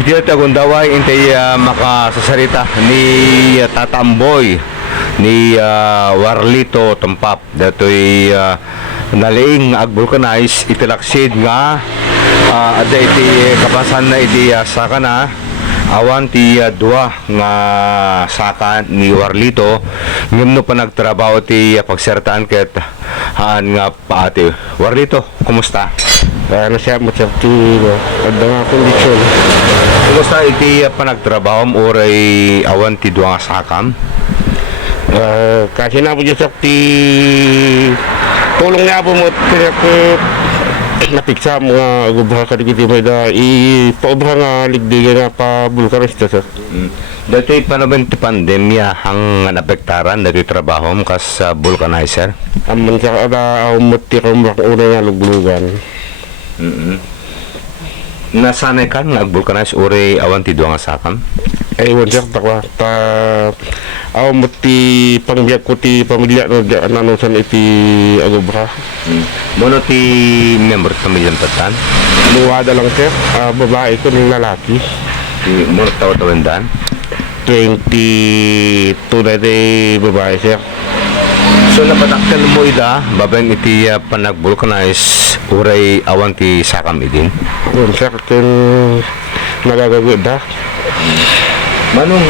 Iti tagundaway intay makasasarita ni Tatamboy ni Warlito Tumpap datoy nalaing ag-vulcanize itilaksid nga ada iti kabasan na iti saka na awan ti dua nga saka ni Warlito ngem no pa nagtrabaho ti pagsertaan ket haan nga paati. Warlito, kumusta? Ano siya mo siya ti ada nga kondisyon. Kumusta iti panagtrabaho oray awan ti dua nga sakam? Kasi na po siya ti tulong niya po mo napiksa mga gubha ka digiti may da ipaubha nga ligdigan nga pa bulkanista sir. Dati panaman ti pandemya hang napektaran dati trabaho kas vulcanizer. Amman siya kada umuti kong una nga luglugan. Nasanay ka nga vulcanize uri awan ti duwa nga sakam? Ewan siya takwa ta umuti pangbiyak ko ti pamilya no nanusan iti agubha. Mono ti member pamilyang tatan? Luwada lang siya, babae ko ng lalaki. Mono tawa-tawendan? 22 na di babae siya. So napataktan mo ida, babaeng iti panag-vulcanize uray awan ti sakam idin? Yun siya kung nagagagod ha. Manong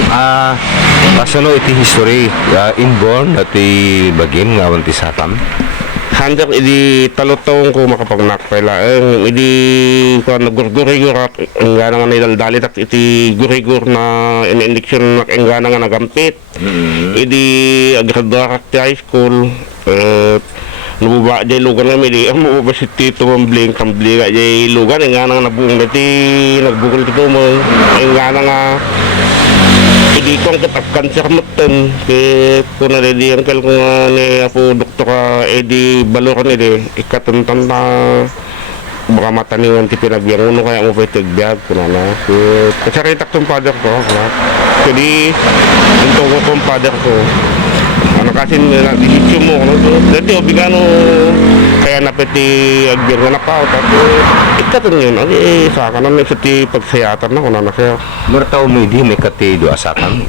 pasano iti history inborn iti bagim nga awan ti sakam? Handang idi talotong ko makapagnak pala idi ko nagurgurigur at ang gana nga nidaldalit at iti gurigur na in-indiksyon ang gana nga nagampit. Idi agradar at high school nabuba jay lugar nga idi ang mabuba si Tito Mambling Kambling jay lugar ang gana nga nabuong dati nagbukol dito mo ang gana nga hindi ko ang katapkan sa kamutan kung nalilihan ka lang ni Apo Doktora Eddie Baloran ikatuntan na baka mataningan ti pinagbiang uno kaya mo pa itigbiyag ko na kasaritak tong father ko jadi ito ko tong father ko ano kasi disisyon mo dati obligano kaya napiti agbiang nga napaw ikatun yun sa kanan sa ti pagsayatan na kuna na siya Martaw mo hindi may kati do asakam?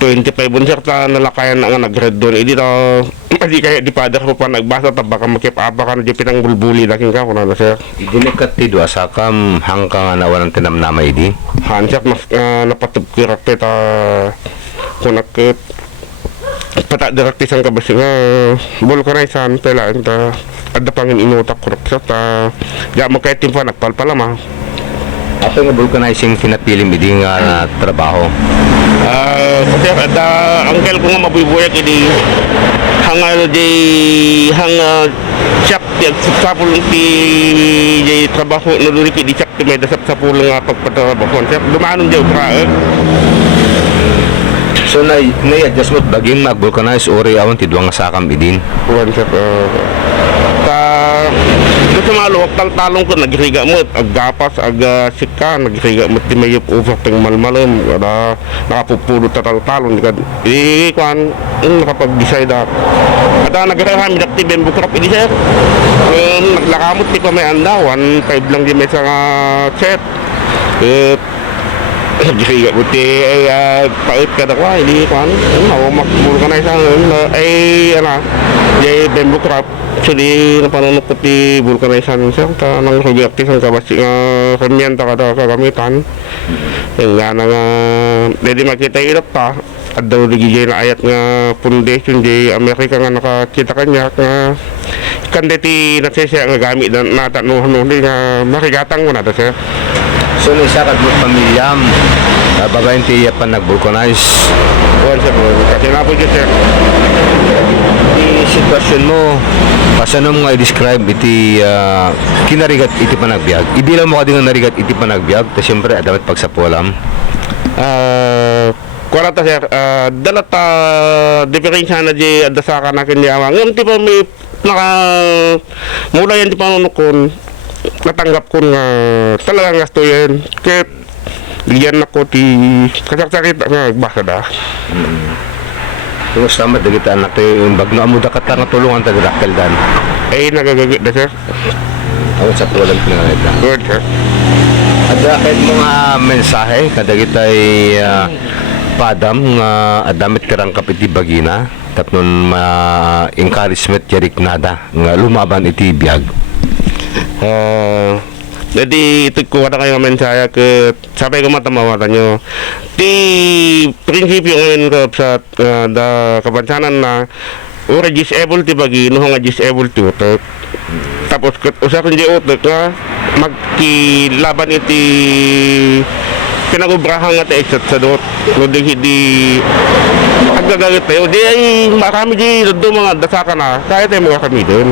25 sir ta nalakayan nga nag-grade doon hindi na hindi kaya di father ko pa nagbasa ta baka makipapa ka na di pinang bulbuli daking ka kuna na siya Hindi may kati do asakam hanggang nawalan tinamnama hindi? Hansak mas napatubkirak ta kunakit pata direktis ang kabasi nga vulcanizan pala ta ada pangin inutak kurap siya ta di mo kaya timpa nagpalpalama. Ato nga vulcanizing pinapilim hindi nga trabaho? Kasi ada angkel ko nga mabubuyak ini hangal di siyak di sapul ti di trabaho no duri ki di siyak ti may dasap sapul nga pagpatrabaho siya dumanon di ukra So na-adjust mo't baging mag-vulcanize ori awan ti duwang nga sakam idin? One siya gusto maluwag talong ko nagriga mo aggapas sika nagriga mo ti mayup ufak ting malmalom nakapupulot ta talong kwan nakapag-decide ada nagrahami dakti bembukrap idi sir naglakamot ti pa may anda 1.5 lang di may sa set nagriga mo ti pait ka dakwa hindi kwan mamakbulkan ay jay bembukrap actually napanunok ko ti vulcanization siya ta nang subjektis ang kabasi nga kamyanta kada kagamitan yung nga nga hindi makita ilap ta at daw ligijay na ayat nga foundation jay Amerika nga nakakita kanya nga kanda ti nagsisya nga gamit na natanuhan nga makigatang mo na ta siya So naisakad mo pamilyam babaeng ti pan nag-vulcanize? Buwan siya po kasi na po dyan siya Sitwasyon mo pasano mo nga i-describe iti kinarigat iti panagbiag hindi lang mo ka din narigat iti panagbiag ta siyempre adamat pagsapulam kuwala ta sir dalata diferensya na di adasaka na kinyawa ngayon ti pa may mula yan ti panunukon natanggap ko nga talagang gasto yan kaya liyan ako ti kasakit nga basa da Terus sama dagiti anak tayo yung bagno amuda ka nga tulungan tayo dakkel dan. Ay nagagagit na sir. Ako sa tuwalang pinangayad na. Good sir. Ada kahit mga mensahe kada kitay padam nga adamit karang kapiti bagina tapnon encouragement jerik nada nga lumaban iti biyag. Jadi ito ko kata kayo mensahe ke sampai ke mata mawatan nyo di prinsipyo ngayon ko sa da kabansanan na ora disabled ti bagi no nga disabled ti utok tapos usa kun di utok nga magkilaban iti pinagubrahan nga ti exat sa dot no di agagalit tayo di ay marami di do mga dasaka na kaya tayo mga kami dun